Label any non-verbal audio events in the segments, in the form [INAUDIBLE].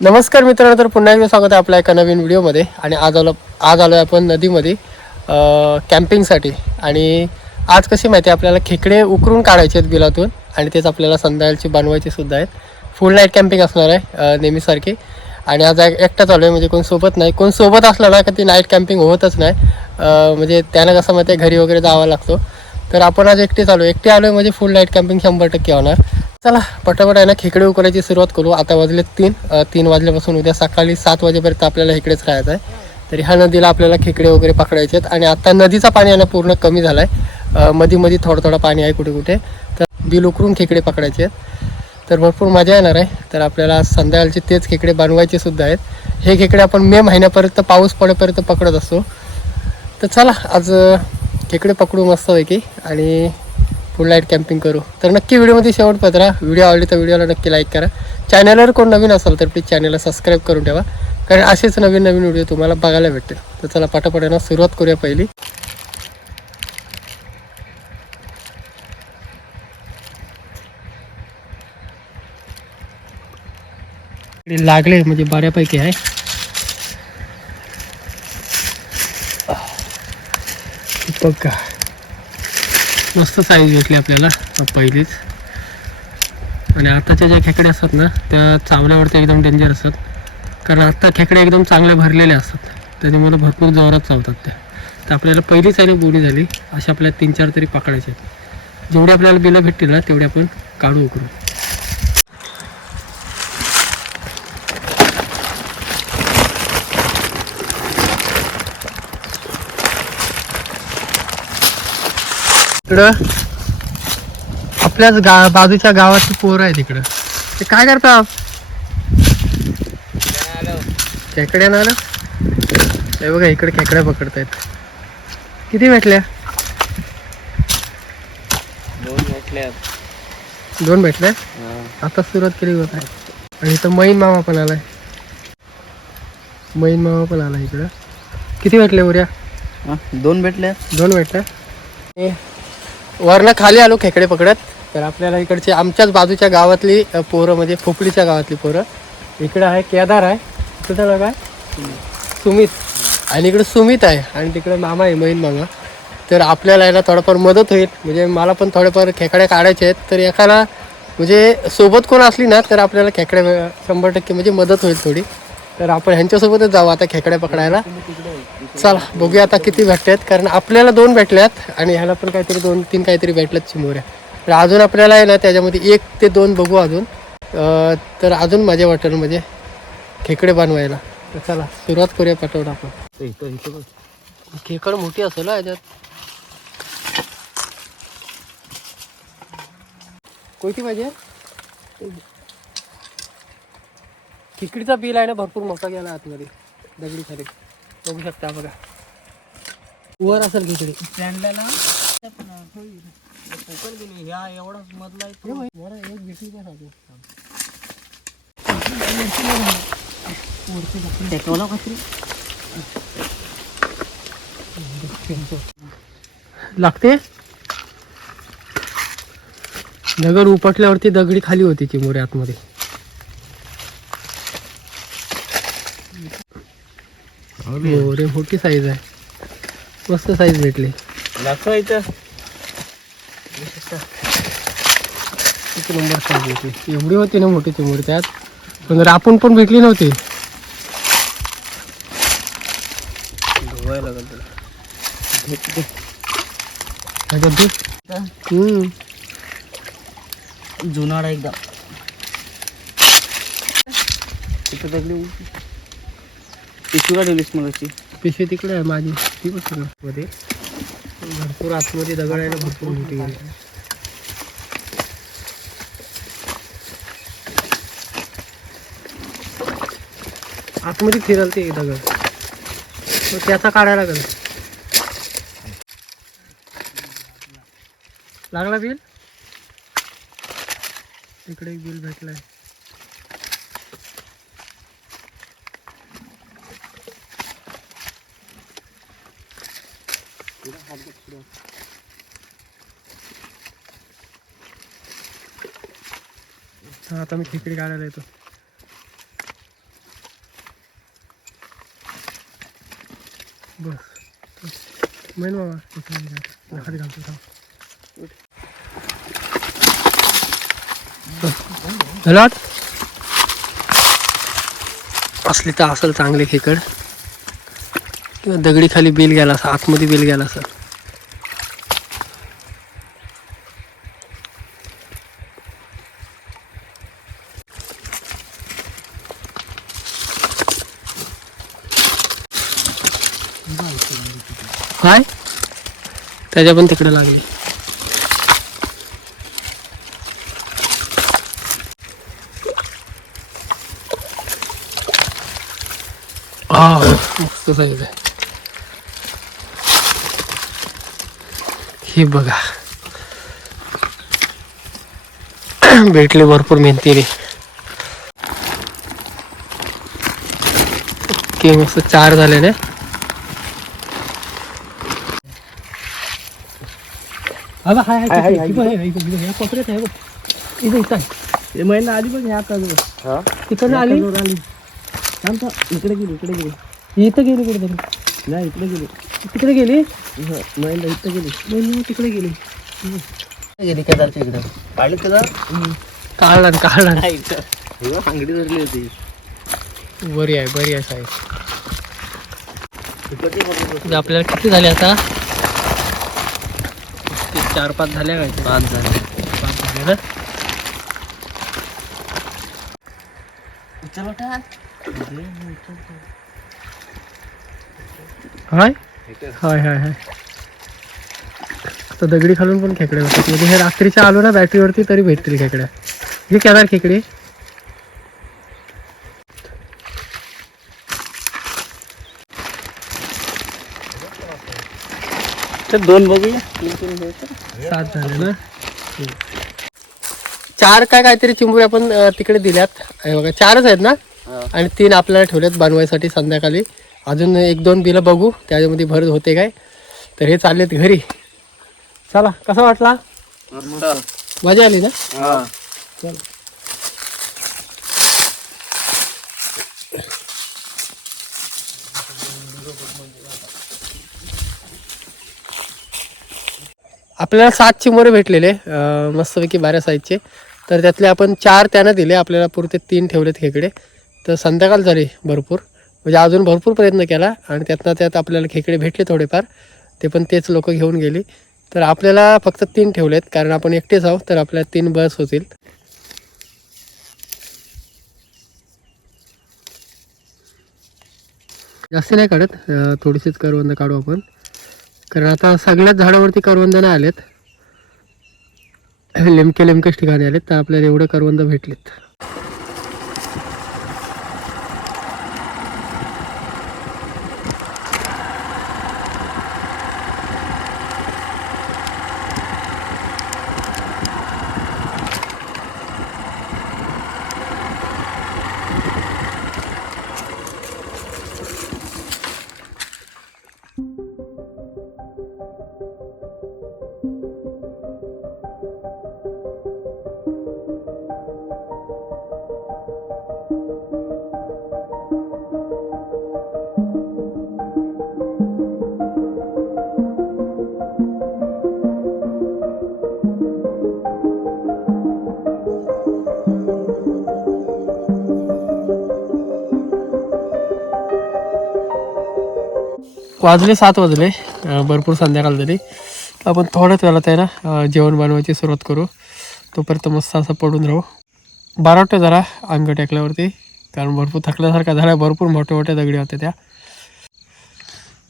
नमस्कार मित्रांनो तर पुन्हा एकदा स्वागत आहे आपल्या एका नवीन व्हिडिओमध्ये. आणि आज आलो आज आलो आहे आपण नदीमध्ये कॅम्पिंगसाठी. आणि आज कशी माहिती आहे आपल्याला खेकडे उकरून काढायचे आहेत बिलातून आणि तेच आपल्याला संध्याकाळची बनवायचे सुद्धा आहेत. फुल नाईट कॅम्पिंग असणार आहे नेहमीसारखी. आणि आज एक- एकटा चालू आहे म्हणजे कोण सोबत नाही. कोण सोबत असलं ना का ती नाईट कॅम्पिंग होतच नाही. म्हणजे त्यानं कसं माहिती आहे घरी वगैरे जावा लागतो. तर आपण आज एकटे चालू एकटे आलो म्हणजे फुल नाईट कॅम्पिंग शंभर टक्के होणार. चला पटापट आहे ना खेकडे उकरायची सुरुवात करू. आता वाजले तीन तीन वाजल्यापासून उद्या सकाळी सात वाजेपर्यंत आपल्याला इकडेच राहायचं आहे. तरी ह्या नदीला आपल्याला खेकडे वगैरे पकडायचे आहेत. आणि आता नदीचा पाणी आहे ना पूर्ण कमी झाला आहे मधी थोडं थोडं पाणी आहे कुठे कुठे तर बिल उकरून खेकडे पकडायचे आहेत. तर भरपूर मजा येणार आहे. तर आपल्याला संध्याकाळचे तेच खेकडे बनवायचे सुद्धा आहेत. हे खेकडे आपण मे महिन्यापर्यंत पाऊस पडेपर्यंत पकडत असतो. तर चला आज खेकडे पकडू मस्तपैकी आणि फुल लाइट कॅम्पिंग करू. तर नक्की व्हिडिओमध्ये शेवट पत्रा व्हिडिओ आवडली तर व्हिडिओला नक्की लाईक करा. चॅनलवर कोण नवीन असेल तर प्लीज चॅनलला सबस्क्राईब करून ठेवा. कारण असेच नवीन नवीन व्हिडिओ तुम्हाला बघायला भेटतील. तर चला पटापटानं सुरुवात करूया पहिली. लागले म्हणजे बऱ्यापैकी आहे. बघा. मस्त साईज भेटली आपल्याला पहिलीच. आणि आताच्या ज्या खेकडे असतात ना त्या चावल्यावरती एकदम डेंजर असतात. कारण आत्ता खेकडे एकदम चांगले भरलेले असतात. त्याच्यामुळे भरपूर जोरात चावतात त्या. तर आपल्याला पहिलीच आणि बोली झाली अशा आपल्याला तीन चार तरी पकडायचे आहेत. जेवढे आपल्याला बिलं भेटतील ना तेवढे आपण काढू उकरू इकडं. आपल्याच गा बाजूच्या गावातली पोरं आहे तिकडं ते काय करता? खेकड्या ना आलं हे बघा इकडे खेकड्या पकडतायत. किती भेटल्या? दोन भेटले दोन भेटल्या? आता सुरुवात केली होत आहे आणि इथं मैन मामा पण आलाय. मैन मामा पण आला इकडं. किती भेटले उऱ्या? दोन भेटले दोन भेटल्या. वरनं खाली आलो खेकडे पकडत. तर आपल्याला इकडचे आमच्याच बाजूच्या गावातली पोरं म्हणजे खोपडीच्या गावातली पोरं. इकडं आहे केदार आहे. तुझं नाव काय? सुमित. आणि इकडे सुमित आहे. आणि तिकडे मामा आहे मैन मामा. तर आपल्याला याला थोडंफार मदत होईल. म्हणजे मला पण थोडेफार खेकडे काढायचे आहेत. तर एखादा म्हणजे सोबत कोण असली ना तर आपल्याला खेकडे शंभर टक्के म्हणजे मदत होईल थोडी. तर आपण ह्यांच्यासोबतच जाऊ आता खेकड्या पकडायला. चला बघूया आता किती भेटतात कारण आपल्याला दोन भेटल्यात आणि ह्याला पण काहीतरी दोन तीन काहीतरी भेटल्यात चिमोऱ्या तर अजून आपल्याला आहे ना त्याच्यामध्ये एक ते दोन बघू अजून. तर अजून माझ्या वाटेल म्हणजे खेकडे बनवायला. तर चला सुरुवात करूया पटवून आपण. खेकड मोठी असेल ना याच्यात. कोणती पाहिजे? खेकडीचा बिल आहे ना भरपूर मोठा गेला आतमध्ये. दगडी खाली. बघू शकता बघा वर असेल खेकडी ह्या एवढाच मधला? लागते? दगड उपटल्यावरती दगडी खाली होती चिमोरी आतमध्ये. हो रे मोठी साईज आहे. मस्त साईज भेटली. एक नंबर साईज भेटली एवढी होती ना मोठी चिमोरी त्यात पण रापून पण भेटली नव्हती. धुवायला लागेल तुला. दूध हम्म. जुनाड एकदा तिथं दगडी पिशवी का ठेवलीस मग अशी पिशवी तिकडे आहे माझी. ती बघमध्ये. भरपूर आतमध्ये दगड आहे ना भरपूर मोठी गेली आतमध्ये फिरल ते दगड. मग त्याचा काढायला लागेल. लागला बिल? इकडे एक बिल भेटलाय. आता मी खेकडी काढायला येतो. बस. मेन बाबा खाली घालतो थांब. असली तर असेल चांगली खेकड. किंवा दगडी खाली बिल गेला असं आतमध्ये बिल गेला असं. त्याच्या लागली. हा मस्त हे भरपूर मेहनतीने ओके मस्त चार ना? अबा हाय हाय हाय, हाय, हाय. इथं आहे, इथं, इथं, या कोपऱ्यात आहे बघ. इथं इथं आहे. हे महिना आली बघ ह्या आता तिकडनं आली? आली? थांब थांब. इकडे गेली इकडे गेली. इथं गेली कुठेतरी. नाही इकडे गेली. तिकडे गेली? महिना इथं गेली. नाही, तिकडे गेली. गेली केदारच्या इकडे पाहिलं त्याला काढला ना, काढला ना. अंगडी धरली होती. बरी आहे बरी आहे म्हणजे आपल्याला किती झाले आता? चार पाच झाल्या काय पाच झाली. पाच झाले ना? हाय? हाय हाय हाय. आता दगडी खालून पण खेकड्या भेटतात म्हणजे हे रात्रीच्या आलो ना बॅटरीवरती तरी भेटतील खेकड्या. हे केदार खेकडी? तर दोन बघूया. तीन तीन घ्यायचं सात झाले ना? चार काय काहीतरी चिंबुरी आपण तिकडे दिल्यात. हे बघा चारच आहेत ना. आणि तीन आपल्याला ठेवलेत बनवायसाठी संध्याकाळी. अजून एक दोन बिलं बघू त्याच्यामध्ये भर होते काय? तर हे चाललेत घरी. चला कसा वाटला? मजा आली ना? हा. चल. आपल्याला सात चिमोरे भेटलेले मस्तपैकी बारा साईजचे तर त्यातले आपण चार त्यानं दिले आपल्याला पुरते तीन ठेवलेत खेकडे. तर संध्याकाळ झाली भरपूर. म्हणजे अजून भरपूर प्रयत्न केला आणि त्यातनं त्यात आपल्याला खेकडे भेटले थोडेफार. ते पण तेच लोक घेऊन गेली. तर आपल्याला फक्त तीन ठेवलेत कारण आपण एकटेच आहोत तर आपल्याला तीन बस होतील. जास्त नाही काढत थोडीशीच करवंद काढू आपण. कारण आता सगळ्याच झाडावरती करवंद आलेत. लेमके लेमकेच ठिकाणी आलेत तर आपल्याला एवढे करवंद भेटलेत. वाजले सात वाजले भरपूर संध्याकाळ झाली. आपण थोड्याच वेळात आहे ना जेवण बनवायची सुरुवात करू. तोपर्यंत मस्त असं पडून राहू. बारा वाटतं जरा अंग टेकल्यावरती कारण भरपूर थकल्यासारखा झाला भरपूर मोठ्या मोठ्या दगडी होत्या त्या.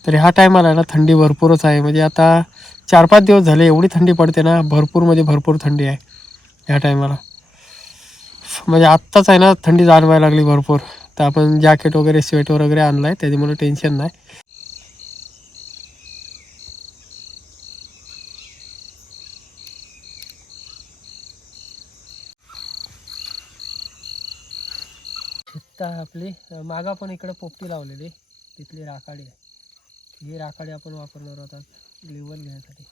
तर ह्या टायमाला ना थंडी भरपूरच आहे. म्हणजे आता चार पाच दिवस झाले एवढी थंडी पडते ना भरपूर म्हणजे भरपूर थंडी आहे ह्या टायमाला. म्हणजे आत्ताच आहे ना थंडी जाणवायला लागली भरपूर. तर आपण जॅकेट वगैरे स्वेटर वगैरे आणलं आहे त्याच्यामुळे टेन्शन नाही. आहे आपली मागा पण इकडे पोपटी लावलेली तिथली राखाडी आहे. ही राखाडी आपण वापरणार आहोत आज लेवल घेण्यासाठी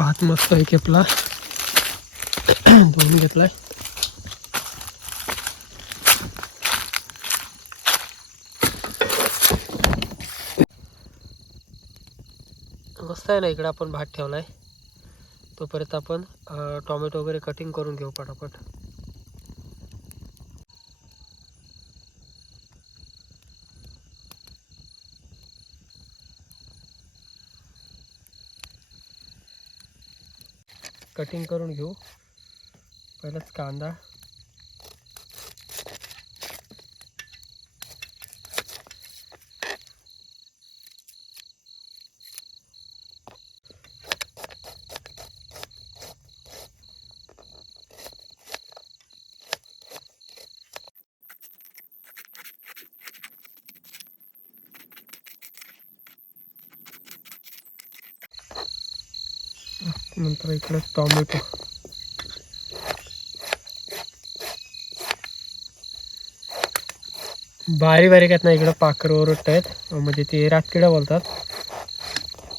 भात मस्त आहे केपला [CLEARS THROAT] धुवून घेतलाय. मस्त आहे ना इकडं आपण भात ठेवलाय. तोपर्यंत आपण टॉमॅटो वगैरे कटिंग करून घेऊ पटापट. कटिंग करून घेऊ. पहिलाच कांदा. नंतर इकडे टॉमॅटो बारीक बारीक आहेत ना इकडं पाखर ओरडत आहेत. म्हणजे ते रातकिडा बोलतात.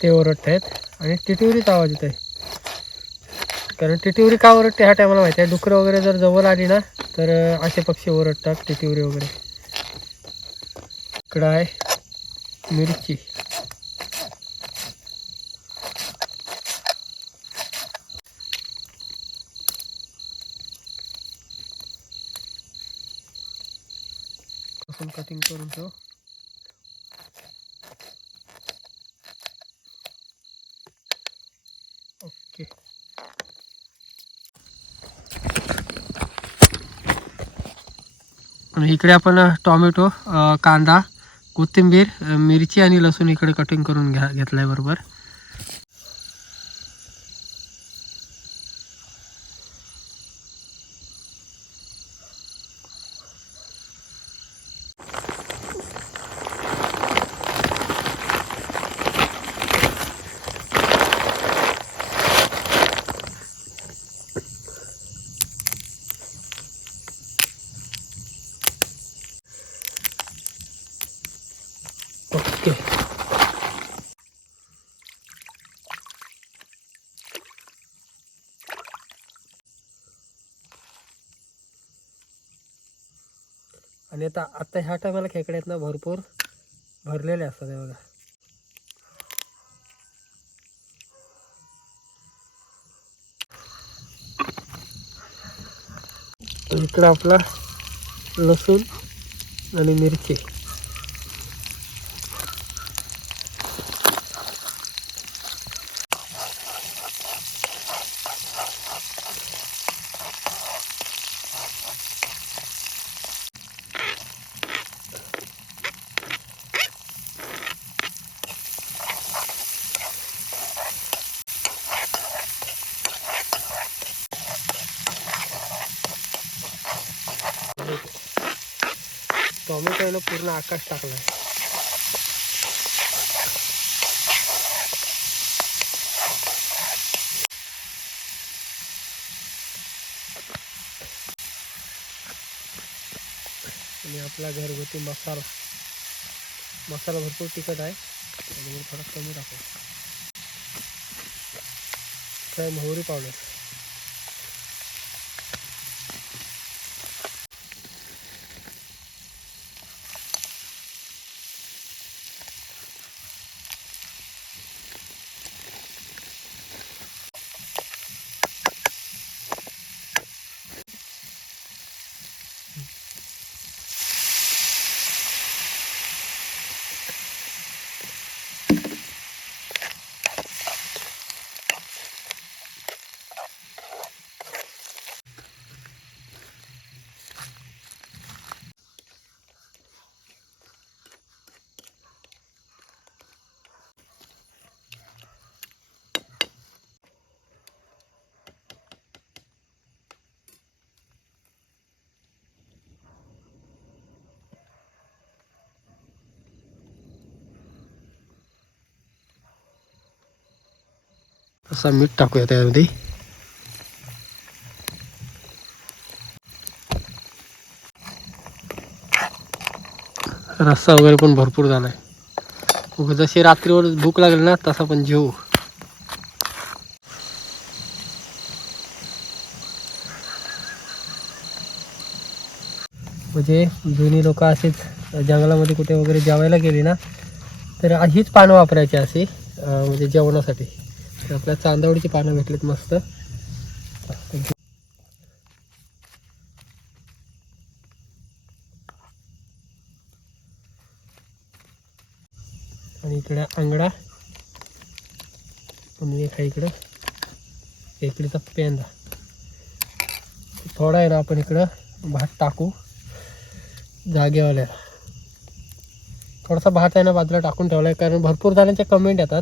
ते ओरडत आहेत. आणि टिटिवरीचा आवाज येत आहे कारण टिटिवरी का ओरडते ह्या टायमाला माहिती आहे. डुकरं वगैरे जर जवळ आली ना तर असे पक्षी ओरडतात टिटिवरी वगैरे. इकडं आहे मिरची आपण कटिंग करून ठेव ओके इकडे आपण टॉमॅटो टोमॅटो कांदा कोथिंबीर मिरची आणि लसूण इकडे कटिंग करून घ्या घेतलाय बरोबर आणि आता आत्ता ह्या टायमाला खेकडे आहेत ना भरपूर. भरलेले असतात हे बघा. इकडं आपला लसूण आणि मिरची टोमॅटोला पूर्ण आकाश टाकलाय. आणि आपला घरगुती मसाला. मसाला भरपूर तिखट आहे. आणि थोडा कमी टाकू. काय मोहरी पावडर? असा मीठ टाकूया त्यामध्ये. रस्सा वगैरे पण भरपूर झाला आहे जशी रात्रीवर भूक लागली ना तसा पण जेऊ म्हणजे जुनी लोक असेच जंगलामध्ये कुठे वगैरे जेवायला गेली ना तर हीच पानं वापरायची असे म्हणजे जेवणासाठी. आपल्या चांदवडीची पानं भेटलीत मस्त. आणि इकडे अंगडा. आणि एक आहे इकडं. इकडचा पेंदा थोडा आहे ना आपण इकडं भात टाकू. जागेवाल्या. थोडासा भात आहे ना बाजूला टाकून ठेवला आहे कारण भरपूर जणांचे कमेंट येतात.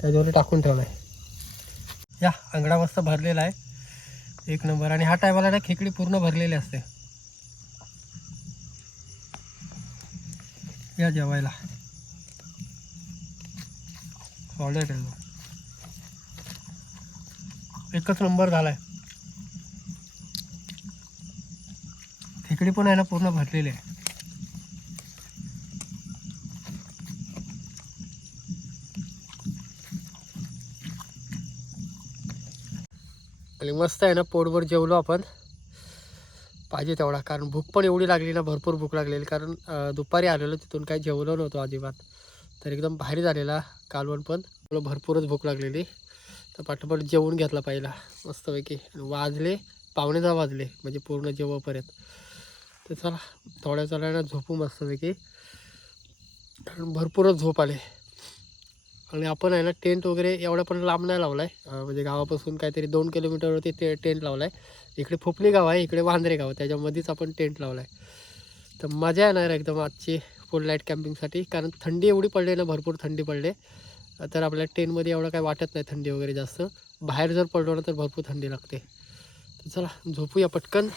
त्याच्यावर टाकून ठेवला आहे या अंगडा मस्त भरलेला आहे. एक नंबर. आणि हा टायमाला ना खेकडी पूर्ण भरलेली असते. या जेवायला. सॉलिड आहे एकच नंबर झाला आहे खेकडी पण आहे ना पूर्ण भरलेली आहे. आणि मस्त आहे ना पोटभर जेवलो आपण. पाहिजे तेवढा कारण भूक पण एवढी लागली ना भरपूर भूक लागलेली. कारण दुपारी आलेलो तिथून काही जेवलो नव्हतो अजिबात. तर एकदम भारी झालेला कालवण पण. मला भरपूरच भूक लागलेली. तर पाठोपाठ जेवून घेतला पहिला मस्तपैकी. आणि वाजले पावणे वाजले म्हणजे पूर्ण जेवपर्यंत. तर चला थोड्या चला झोपू मस्तपैकी. कारण भरपूरच झोप आले. आणि आपण आहे ना टेंट वगैरे एवढा पण लांब नाही लावला आहे म्हणजे गावापासून काहीतरी दोन किलोमीटरवरती ते टेंट लावला आहे इकडे फोपली गाव आहे इकडे वांद्रे गाव आहे त्याच्यामध्येच आपण टेंट लावला आहे तर मजा येणार एकदम आजची फुल लाइट कॅम्पिंगसाठी कारण थंडी एवढी पडली ना भरपूर थंडी पडले. तर आपल्या टेंटमध्ये एवढं काही वाटत नाही थंडी वगैरे जास्त. बाहेर जर पडलो ना तर भरपूर थंडी लागते. तर चला झोपूया पटकन.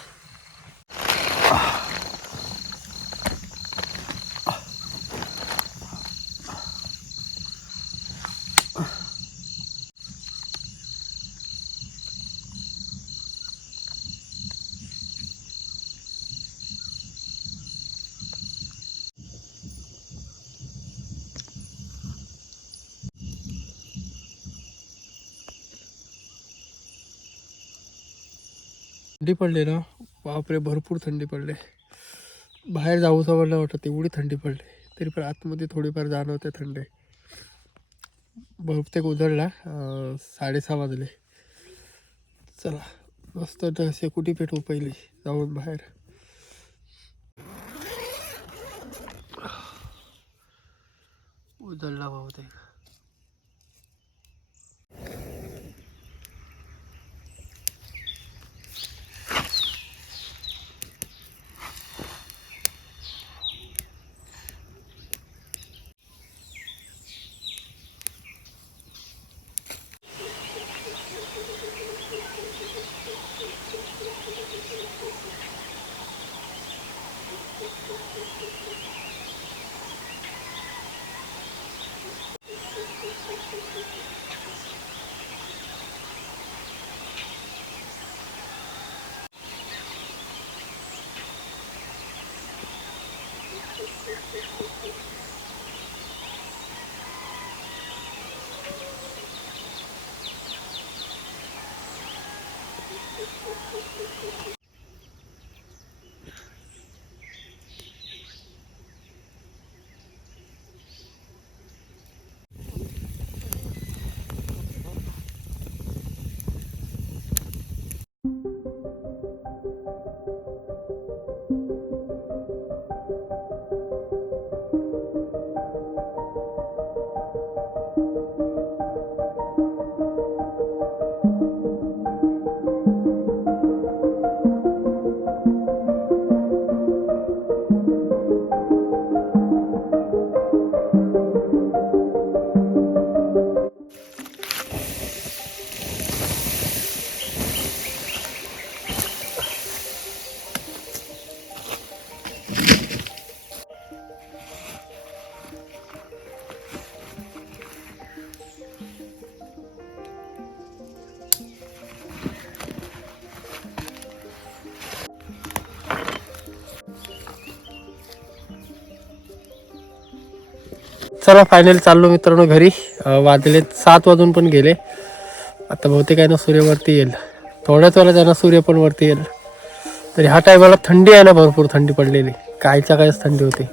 थंडी पडली ना बापरे भरपूर थंडी पडली. बाहेर जाऊ सवड वाटत एवढी थंडी पडली. तरी पण आतमध्ये थोडीफार जाणवते थंडी. बहुतेक उजळला साडेसहा वाजले. चला मस्त शेकुटी पेटवू पहिली? जाऊन बाहेर. उजळला बहुतेक. चला फायनल चाललो मित्रांनो घरी. वाजले सात वाजून पण गेले. आता बहुतेक आहे ना सूर्यवरती येईल. थोड्याच वेळात आहे ना सूर्य पण वरती येईल. तरी हा टायमाला थंडी आहे ना भरपूर थंडी पडलेली. कायच्या कायच थंडी होती.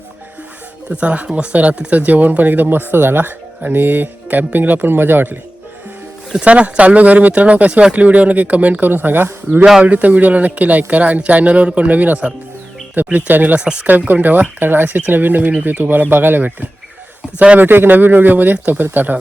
तर चला मस्त रात्रीचं जेवण पण एकदम मस्त झाला. आणि कॅम्पिंगला पण मजा वाटली. तर चला चाललो घरी मित्रांनो. कशी वाटली व्हिडिओ नक्की कमेंट करून सांगा. व्हिडिओ आवडली तर व्हिडिओला नक्की लाईक करा आणि चॅनलवर कोण नवीन असाल तर प्लीज चॅनलला सबस्क्राईब करून ठेवा. कारण असेच नवीन नवीन व्हिडिओ तुम्हाला बघायला भेटेल चला भेटू एक नवीन व्हिडिओमध्ये. तोपर्यंत टाटा.